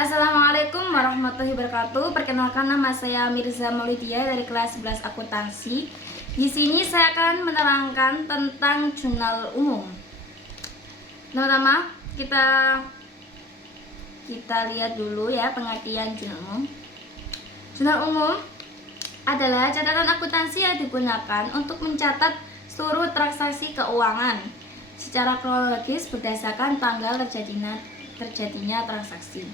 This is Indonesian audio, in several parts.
Assalamualaikum warahmatullahi wabarakatuh. Perkenalkan, nama saya Mirza Maulidia dari kelas 11 akuntansi. Di sini saya akan menerangkan tentang jurnal umum. Pertama, kita lihat dulu ya pengertian jurnal umum. Jurnal umum adalah catatan akuntansi yang digunakan untuk mencatat seluruh transaksi keuangan secara kronologis berdasarkan tanggal terjadinya transaksi.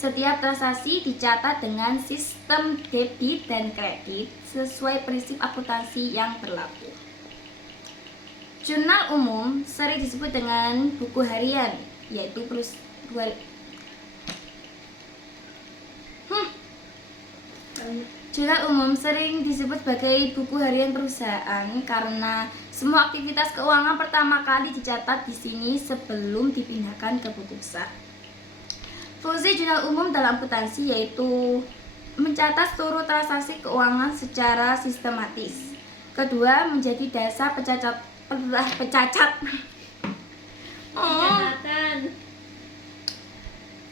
Setiap transaksi dicatat dengan sistem debit dan kredit sesuai prinsip akuntansi yang berlaku. Jurnal umum sering disebut dengan buku harian, yaitu Jurnal umum sering disebut sebagai buku harian perusahaan karena semua aktivitas keuangan pertama kali dicatat di sini sebelum dipindahkan ke buku besar. Fungsi jurnal umum dalam akuntansi yaitu mencatat seluruh transaksi keuangan secara sistematis. Kedua, menjadi dasar pencatatan.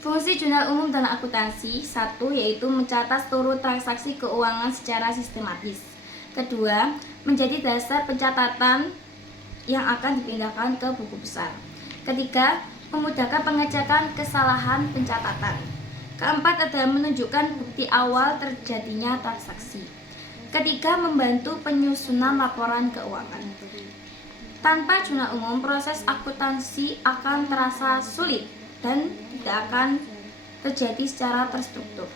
Fungsi jurnal umum dalam akuntansi: satu, yaitu mencatat seluruh transaksi keuangan secara sistematis. Kedua, menjadi dasar pencatatan yang akan dipindahkan ke buku besar. Ketiga, memudahkan pengecekan kesalahan pencatatan. Keempat adalah menunjukkan bukti awal terjadinya transaksi. Ketiga, membantu penyusunan laporan keuangan. Tanpa jurnal umum, proses akuntansi akan terasa sulit dan tidak akan terjadi secara terstruktur.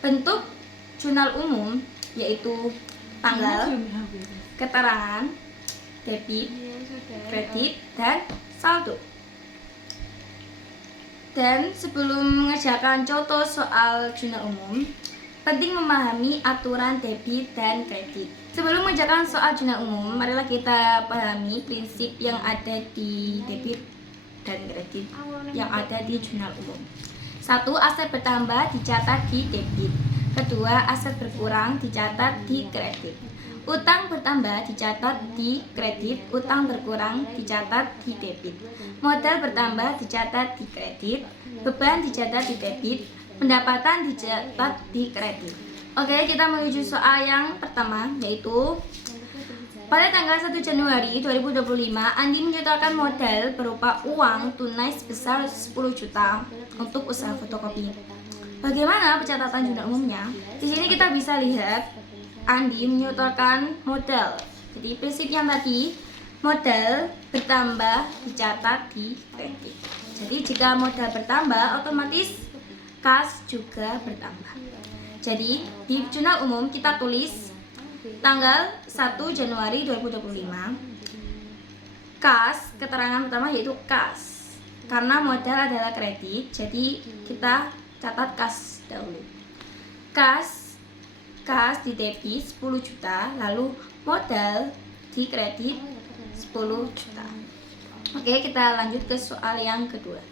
Bentuk jurnal umum yaitu tanggal, keterangan, debit, kredit, dan saldo. Dan sebelum mengerjakan contoh soal jurnal umum, penting memahami aturan debit dan kredit. Sebelum mengerjakan soal jurnal umum, marilah kita pahami prinsip yang ada di debit dan kredit yang ada di jurnal umum. Satu, aset bertambah dicatat di debit. Kedua, aset berkurang dicatat di kredit. Utang bertambah dicatat di kredit, utang berkurang dicatat di debit. Modal bertambah dicatat di kredit, beban dicatat di debit, pendapatan dicatat di kredit. Oke, kita menuju soal yang pertama, yaitu pada tanggal 1 Januari 2025, Andi menyetorkan modal berupa uang tunai sebesar 10 juta untuk usaha fotokopi. Bagaimana pencatatan jurnal umumnya? Di sini kita bisa lihat Andi menyetorkan modal. Jadi prinsip yang tadi, modal bertambah dicatat di kredit. Jadi jika modal bertambah, otomatis kas juga bertambah. Jadi di jurnal umum kita tulis tanggal 1 Januari 2025. Kas, keterangan pertama yaitu kas. Karena modal adalah kredit, jadi kita catat kas dahulu. Kas di debit 10 juta, lalu modal di kredit 10 juta. Oke, kita lanjut ke soal yang kedua.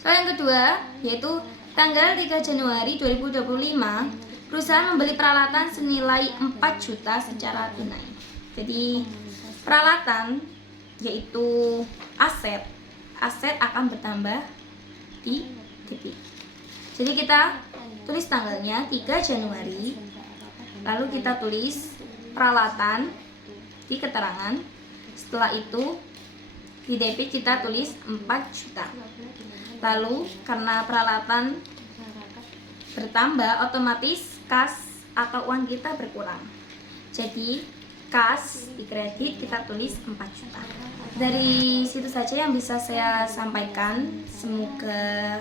Soal yang kedua yaitu tanggal 3 Januari 2025, perusahaan membeli peralatan senilai 4 juta secara tunai. Jadi peralatan yaitu aset akan bertambah di debit. Jadi kita tulis tanggalnya 3 Januari, lalu kita tulis peralatan di keterangan. Setelah itu di debit kita tulis 4 juta. Lalu karena peralatan bertambah, otomatis kas atau uang kita berkurang. Jadi kas di kredit kita tulis 4 juta. Dari situ saja yang bisa saya sampaikan. Semoga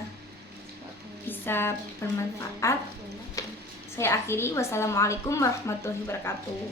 bisa bermanfaat. Saya akhiri. Wassalamualaikum warahmatullahi wabarakatuh.